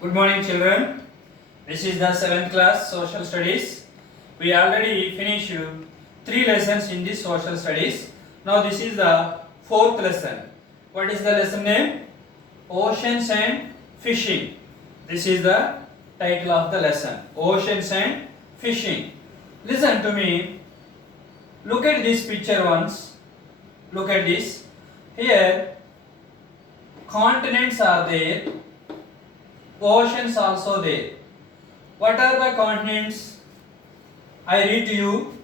Good morning, children. This is the 7th class social studies. We already finished three lessons in this social studies. Now this is the fourth lesson. What is the lesson name? Oceans and fishing. This is the title of the lesson. Oceans and fishing. Listen to me. Look at this picture once. Look at this. Here continents are there. Oceans also there. What are the continents? I read to you.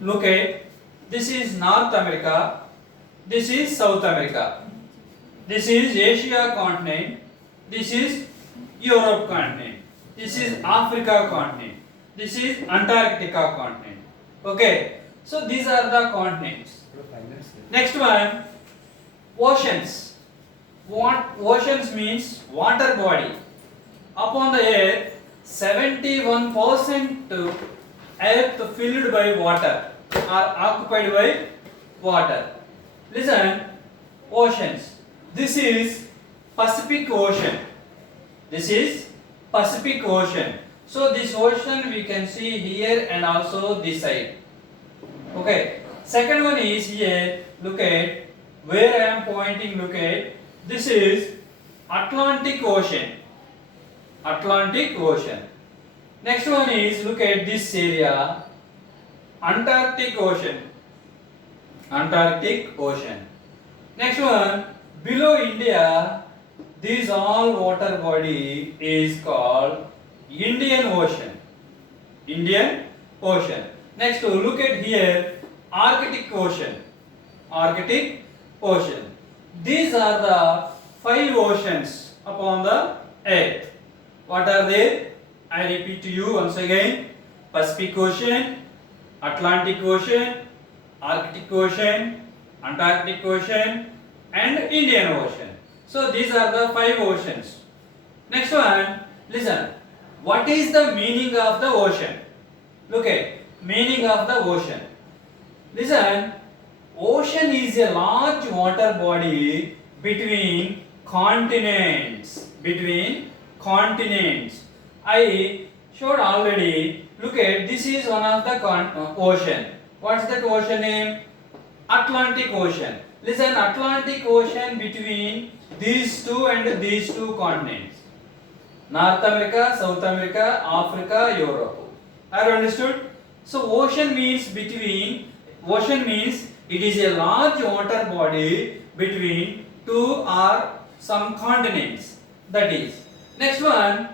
Look at. This is North America. This is South America. This is Asia continent. This is Europe continent. This is Africa continent. This is Antarctica continent. Okay. So these are the continents. Next one. Oceans. What oceans means water body. Upon the earth, 71% earth filled by water or occupied by water. Listen, oceans. This is Pacific Ocean. This is Pacific Ocean. So this ocean we can see here and also this side. Okay. Second one is here. Look at where I am pointing. Look at this is Atlantic Ocean. Atlantic Ocean. Next one is look at this area. Antarctic Ocean. Antarctic Ocean. Next one below India. This all water body is called Indian Ocean. Indian Ocean. Next look at here Arctic Ocean. Arctic Ocean. These are the 5 oceans upon the earth. What are they? I repeat to you once again. Pacific Ocean, Atlantic Ocean, Arctic Ocean, Antarctic Ocean and Indian Ocean. So these are the 5 oceans. Next one, listen. What is the meaning of the ocean? Look at meaning of the ocean. Listen, ocean is a large water body between continents. Between continents. I showed already. Look at this is one of the ocean. What's that ocean name? Atlantic Ocean. Listen, Atlantic Ocean between these two and these two continents. North America, South America, Africa, Europe. Have you understood? So ocean means between. Ocean means it is a large water body between two or some continents. That is. Next one,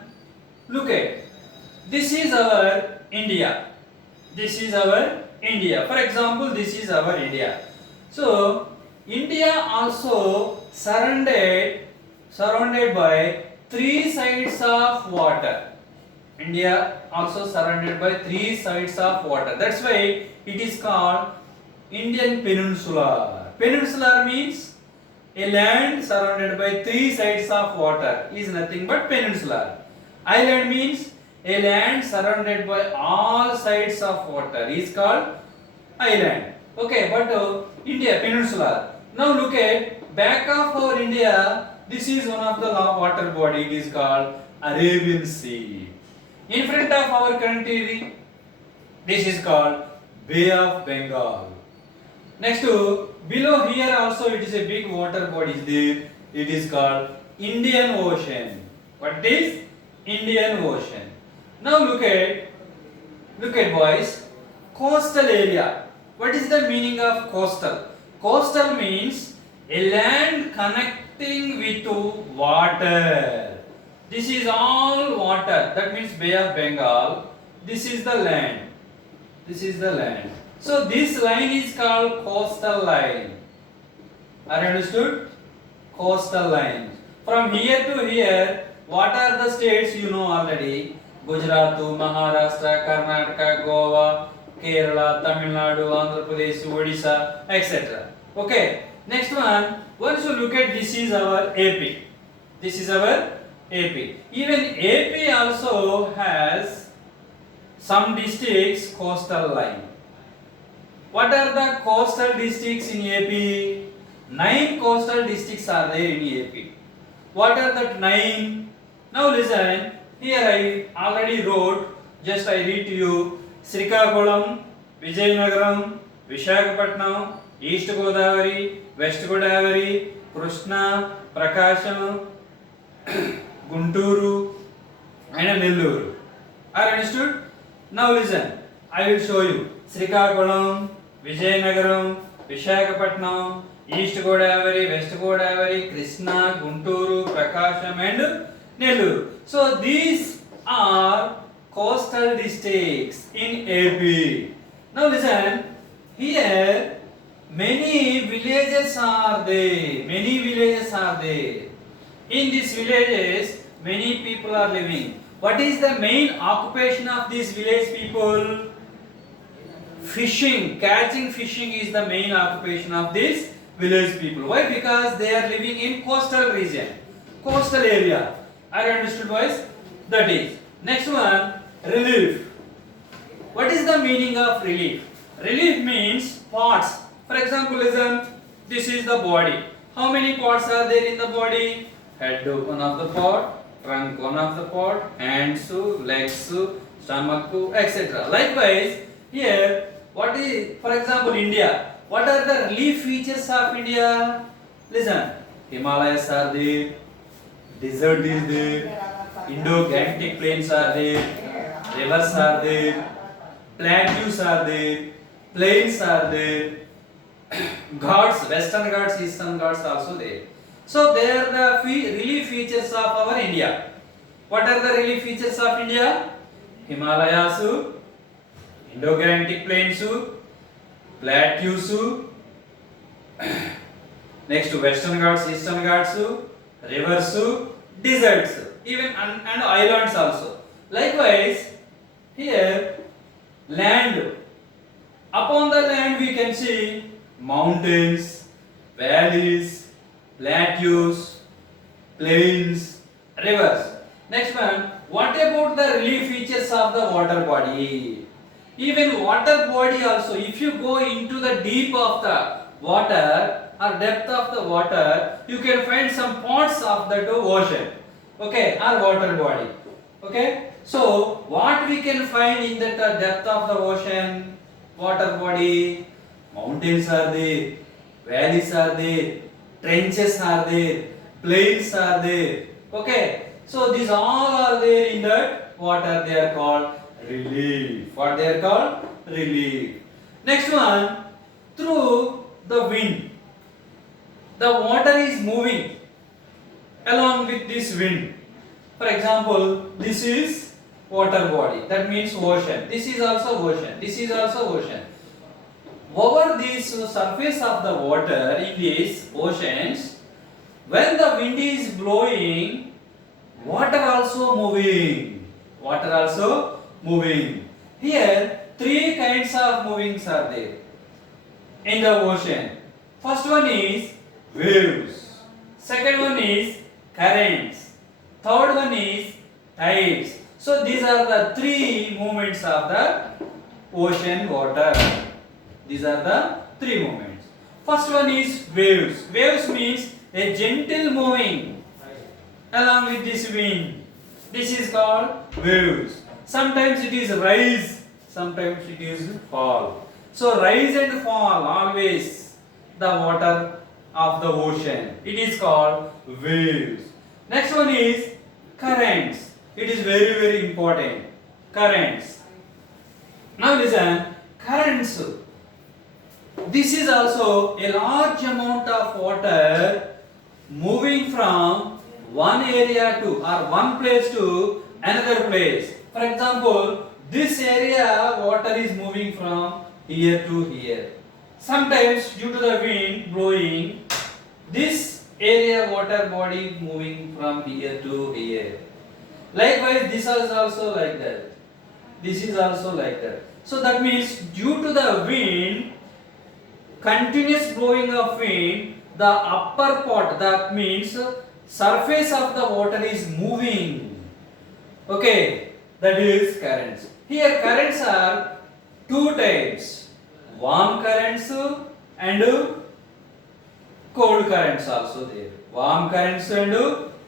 look at. This is our India. This is our India. For example, this is our India. So, India also surrounded by 3 sides of water. India also surrounded by 3 sides of water. That's why it is called Indian Peninsula. Peninsular means a land surrounded by 3 sides of water is nothing but peninsular. Island means a land surrounded by all sides of water is called island. Okay, but India peninsular. Now look at back of our India. This is one of the water body. It is called Arabian Sea. In front of our country, this is called Bay of Bengal. Next to below here also it is a big water body there. It is called Indian Ocean. What is Indian Ocean? Now look at boys, coastal area. What is the meaning of coastal? Coastal means a land connecting with water. This is all water. That means Bay of Bengal. This is the land. This is the land. So this line is called coastal line. Are you understood? Coastal line. From here to here, what are the states you know already? Gujarat, Maharashtra, Karnataka, Goa, Kerala, Tamil Nadu, Andhra Pradesh, Odisha, etc. Okay. Next one. Once you look at this is our AP. This is our AP. Even AP also has some districts coastal line. What are the coastal districts in AP? 9 coastal districts are there in AP. What are that 9? Now listen. Here I already wrote. Just I read to you. Srikakulam, Vijayanagaram, Visakhapatnam, East Godavari, West Godavari, Krishna, Prakasham, Gunturu, and Nelluru. Are understood? Now listen. I will show you. Srikakulam, Vijayanagaram, Visakhapatnam, East Godavari, West Godavari, Krishna, Gunturu, Prakasham, and Nelluru. So these are coastal districts in AP. Now listen. Here many villages are there. Many villages are there. In these villages, many people are living. What is the main occupation of these village people? Fishing. Catching fishing is the main occupation of these village people. Why? Because they are living in coastal region, coastal area. Are you understood, boys? That is. Next one, relief. What is the meaning of relief? Relief means parts. For example, listen. This is the body. How many parts are there in the body? Head one of the part, trunk one of the part, hands, legs, stomach, etc. Likewise, here, what is, for example, India. What are the relief features of India? Listen. Himalayas are there, desert is there, Indo-Gangetic plains are there, rivers are there, plateaus are there, plains are there, Ghats, Western Ghats, Eastern Ghats also there. So they are the relief features of our India. What are the relief features of India? Himalayas, Indo-Gangetic plains, plateaus, next Western Ghats, Eastern Ghats, rivers, deserts, even and islands also. Likewise, here land. Upon the land we can see mountains, valleys, plateaus, plains, rivers. Next one, what about the relief features of the water body? Even water body also, if you go into the deep of the water or depth of the water, you can find some parts of the ocean, okay, or water body. Okay, so what we can find in the depth of the ocean, water body? Mountains are there, valleys are there, trenches are there, plains are there. Okay, so these all are there in that water. They are called relief. What they are called? Relief. Next one, through the wind, the water is moving along with this wind. For example, this is water body. That means ocean. This is also ocean. This is also ocean. Over this surface of the water in these oceans, when the wind is blowing, water also moving. Water also moving. Here, three kinds of movings are there in the ocean. First one is waves. Second one is currents. Third one is tides. So these are the three movements of the ocean water. These are the three movements. First one is waves. Waves means a gentle moving along with this wind. This is called waves. Sometimes it is rise, sometimes it is fall. So rise and fall always the water of the ocean. It is called waves. Next one is currents. It is very important. Currents. Now listen, currents. This is also a large amount of water moving from one area to or one place to another place. For example, this area water is moving from here to here. Sometimes due to the wind blowing, this area water body moving from here to here. Likewise, this is also like that. This is also like that. So that means due to the wind, continuous blowing of wind, the upper part, that means surface of the water is moving. Okay, that is currents. Here currents are two types, warm currents and cold currents also there. Warm currents and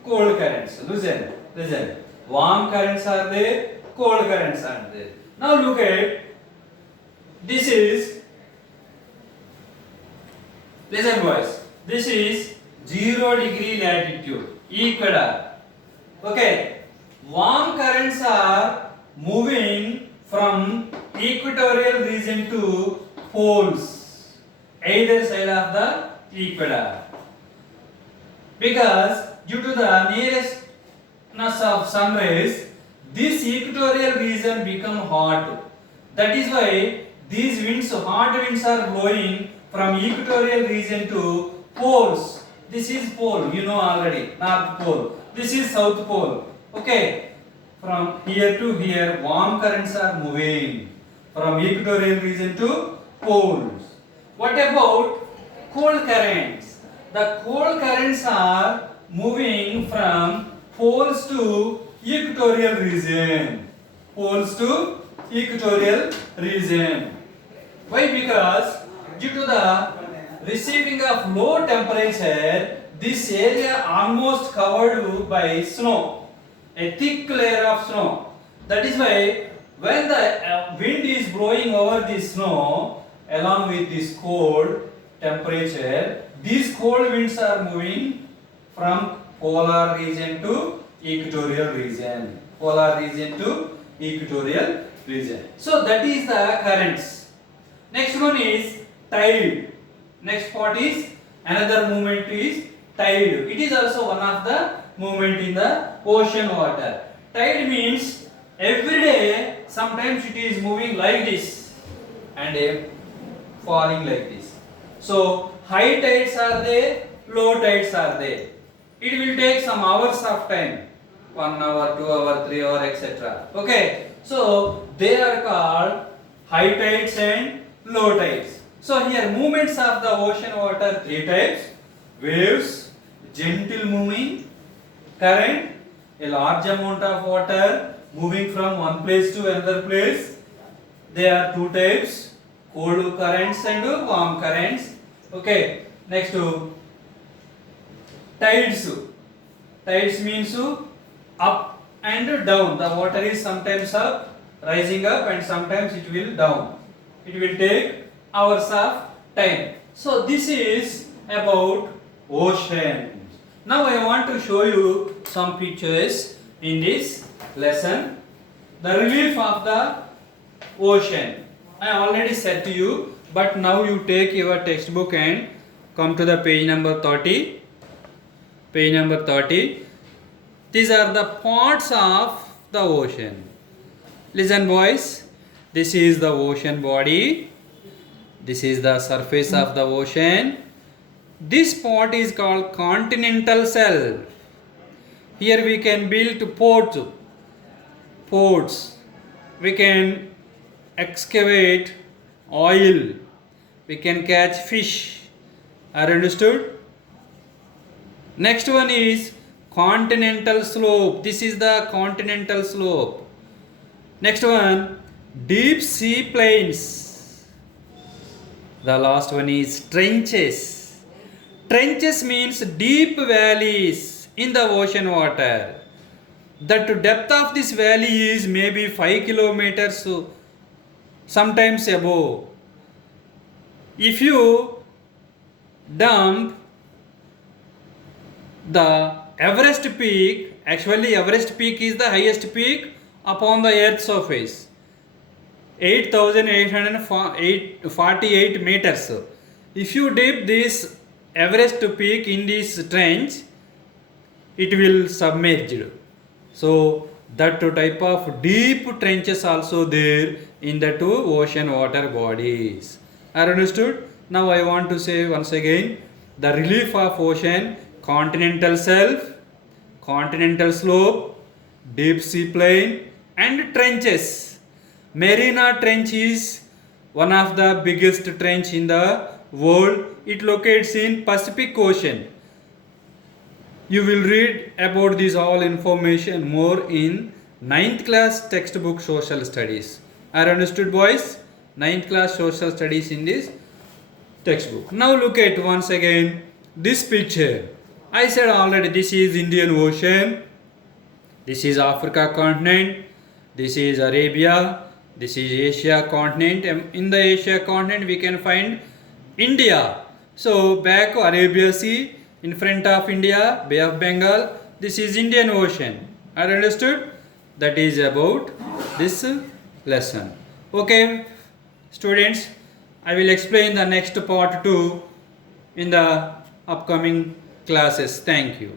cold currents. Listen, Listen. Warm currents are there, cold currents are there. Now look at this is, listen boys, this is 0 degree latitude, equator. Okay, warm currents are moving from equatorial region to poles, either side of the equator. Because due to the nearestness of sun rays, this equatorial region become hot. That is why these winds, hot winds are blowing from equatorial region to poles. This is pole, you know already, north pole. This is south pole. Okay, from here to here, warm currents are moving from equatorial region to poles. What about cold currents? The cold currents are moving from poles to equatorial region. Poles to equatorial region. Why? Because due to the receiving of low temperature, this area almost covered by snow, a thick layer of snow. That is why when the wind is blowing over the snow along with this cold temperature, these cold winds are moving from polar region to equatorial region. Polar region to equatorial region. So that is the currents. Next one is tide. Next part is another movement is tide. It is also one of the movement in the ocean water. Tide means every day sometimes it is moving like this and falling like this. So high tides are there, low tides are there. It will take some hours of time, 1 hour, 2 hour, 3 hour, etc. Okay, so they are called high tides and low tides. So here movements of the ocean water, three types: waves, gentle moving, current, a large amount of water moving from one place to another place. There are two types: cold currents and warm currents. Okay, next to tides. Tides means up and down. The water is sometimes up, rising up, and sometimes it will down. It will take hours of time. So this is about ocean. Now I want to show you some pictures in this lesson. The relief of the ocean. I already said to you, but now you take your textbook and come to the page number 30. Page number 30. These are the parts of the ocean. Listen boys, this is the ocean body. This is the surface of the ocean. This part is called continental shelf. Here we can build ports. We can excavate oil. We can catch fish. Are understood? Next one is continental slope. This is the continental slope. Next one, deep sea plains. The last one is trenches. Trenches means deep valleys in the ocean water. The depth of this valley is maybe 5 kilometers, sometimes above. If you dump the Everest peak, actually Everest peak is the highest peak upon the earth's surface, 8,848 meters. If you dip this Everest peak in this trench, it will submerged. So that type of deep trenches also there in the two ocean water bodies. Are understood? Now I want to say once again, the relief of ocean: continental shelf, continental slope, deep sea plain, and trenches. Mariana Trench is one of the biggest trench in the world. It locates in Pacific Ocean. You will read about this all information more in 9th class textbook social studies. Are understood boys? 9th class social studies in this textbook. Now look at once again this picture. I said already this is Indian Ocean. This is Africa continent. This is Arabia. This is Asia continent. In the Asia continent, we can find India. So back Arabia Sea, in front of India, Bay of Bengal. This is Indian Ocean. Are understood? That is about this lesson. Okay, students, I will explain the next part 2 in the upcoming classes. Thank you.